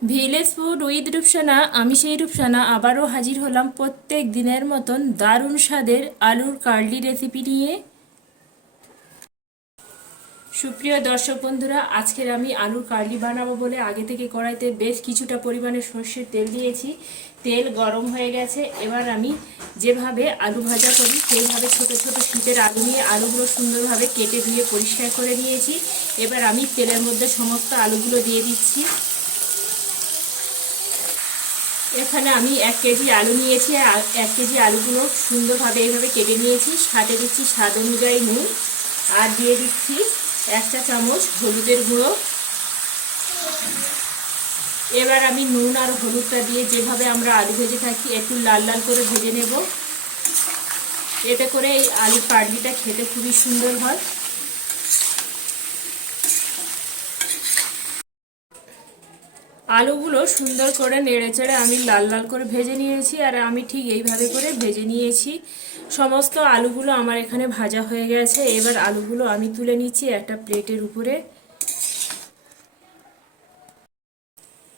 Village food with Rupsana, আমি সেই রূপসানা, আবারও হাজির হলাম প্রত্যেক দিনের মতন দারুণ স্বাদের আলুর কার্লি রেসিপি নিয়ে। সুপ্রিয় দর্শক বন্ধুরা, আজকের আমি আলুর কার্লি বানাবো বলে আগে থেকে কড়াইতে বেশ কিছুটা পরিমাণে সর্ষের তেল দিয়েছি। তেল গরম হয়ে গেছে, এবার আমি যেভাবে আলু ভাজা করি, সেইভাবে ছোট ছোট শীতের আলু নিয়ে আলুগুলো সুন্দরভাবে কেটে ধুয়ে পরিষ্কার করে নিয়েছি। এবার আমি তেলের মধ্যে সমস্ত আলুগুলো দিয়ে দিচ্ছি। এখানে আমি এক কেজি আলু নিয়েছি এক কেজি আলুগুলো সুন্দরভাবে এইভাবে কেটে নিয়েছি। সাথে দিচ্ছি স্বাদ অনুযায়ী নুন, আর দিয়ে দিচ্ছি একটা চামচ হলুদের গুঁড়ো। এবার আমি নুন আর হলুদটা দিয়ে যেভাবে আমরা আলু ভেজে থাকি, একটু লাল লাল করে ভেজে নেব। এতে করে এই আলু পার্লিটা খেতে খুবই সুন্দর হয়। আলুগুলো সুন্দর করে নেড়ে চেড়ে আমি লাল লাল করে ভেজে নিয়েছি, আর আমি ঠিক এইভাবে করে ভেজে নিয়েছি। সমস্ত আলুগুলো আমার এখানে ভাজা হয়ে গেছে। এবার আলুগুলো আমি তুলে নিচ্ছি একটা প্লেটের উপরে।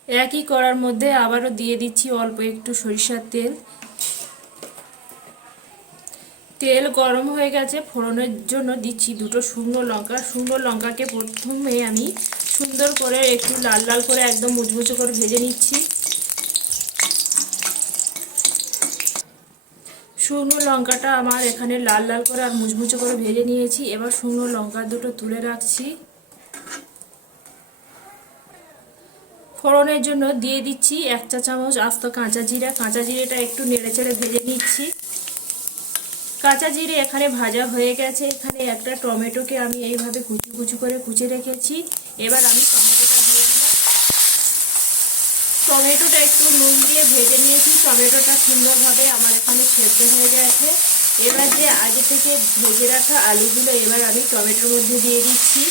একই করার মধ্যে আবারও দিয়ে দিচ্ছি অল্প একটু সরিষার তেল। তেল গরম হয়ে গেছে, ফোড়নের জন্য দিচ্ছি দুটো শুকনো লঙ্কা। শুকনো লঙ্কাকে প্রথমে আমি সুন্দর করে একটু লাল লাল করে একদম মুচমুচো করে ভেজে নিচ্ছি। শুকনো লঙ্কাটা আমার এখানে লাল লাল করে আর মুচমুচো করে ভেজে নিয়েছি। এবার শুকনো লঙ্কা দুটো তুলে রাখছি। ফোড়নের জন্য দিয়ে দিচ্ছি এক চা চামচ আস্ত কাঁচা জিরা। কাঁচা জিরেটা একটু নেড়ে চেড়ে ভেজে নিচ্ছি। কাঁচা জিরে এখানে ভাজা হয়ে গেছে। এখানে একটা টমেটোকে আমি এইভাবে কুচু কুচু করে কুচে রেখেছি। এবার আমি টমেটোটা দিয়ে দিলাম। টমেটোটা একটু নুন দিয়ে ভেজে নিয়েছি। টমেটোটা সুন্দরভাবে আমার এখানে সেদ্ধ হয়ে গেছে। এবার যে আগে থেকে ভেজে রাখা আলুগুলো এবার আমি টমেটোর মধ্যে দিয়ে দিচ্ছি।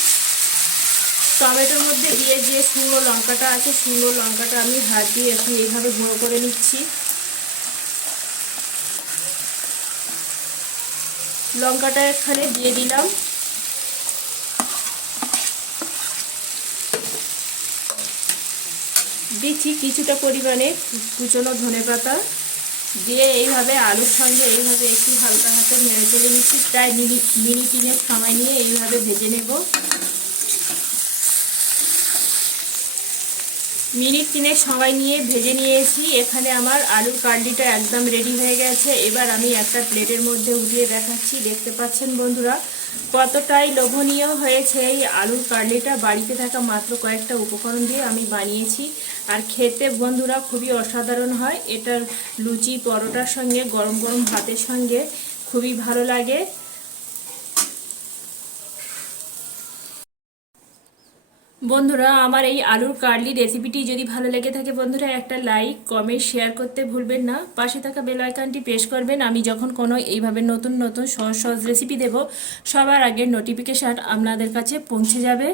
টমেটোর মধ্যে দিয়ে যে শুকনো লঙ্কাটা আছে, শুকনো লঙ্কাটা আমি হাত দিয়ে এখন এইভাবে গুঁড়ো করে নিচ্ছি। লঙ্কাটা এখানে দিয়ে দিলাম। দিচ্ছি কিছুটা পরিমাণে কুচনো ধনে পাতা। দিয়ে এইভাবে আলুর সঙ্গে এইভাবে একটু হালকা হাতে নেড়ে চলে নিচ্ছি। প্রায় মিনিট মিনিট সময় নিয়ে এইভাবে ভেজে নেব। মিনিট তিনের সময় নিয়ে ভেজে নিয়েছি। এখানে আমার আলুর কান্ডিটা একদম রেডি হয়ে গেছে। এবার আমি একটা প্লেটের মধ্যে উঠিয়ে দেখাচ্ছি। দেখতে পাচ্ছেন বন্ধুরা, কতটাই লোভনীয় হয়েছে এই আলুর কান্ডিটা। বাড়িতে থাকা মাত্র কয়েকটা উপকরণ দিয়ে আমি বানিয়েছি। আর খেতে বন্ধুরা খুবই অসাধারণ হয়। এটার লুচি, পরোটার সঙ্গে, গরম গরম ভাতের সঙ্গে খুবই ভালো লাগে। বন্ধুরা, আমার এই আলুর কার্লি রেসিপিটি যদি ভালো লেগে থাকে বন্ধুরা, একটা লাইক, কমেন্ট, শেয়ার করতে ভুলবেন না। পাশে থাকা বেল আইকনটি প্রেস করবেন। আমি যখন কোনো এইভাবে নতুন নতুন সহজ সহজ রেসিপি দেব, সবার আগে নোটিফিকেশান আপনাদের কাছে পৌঁছে যাবে।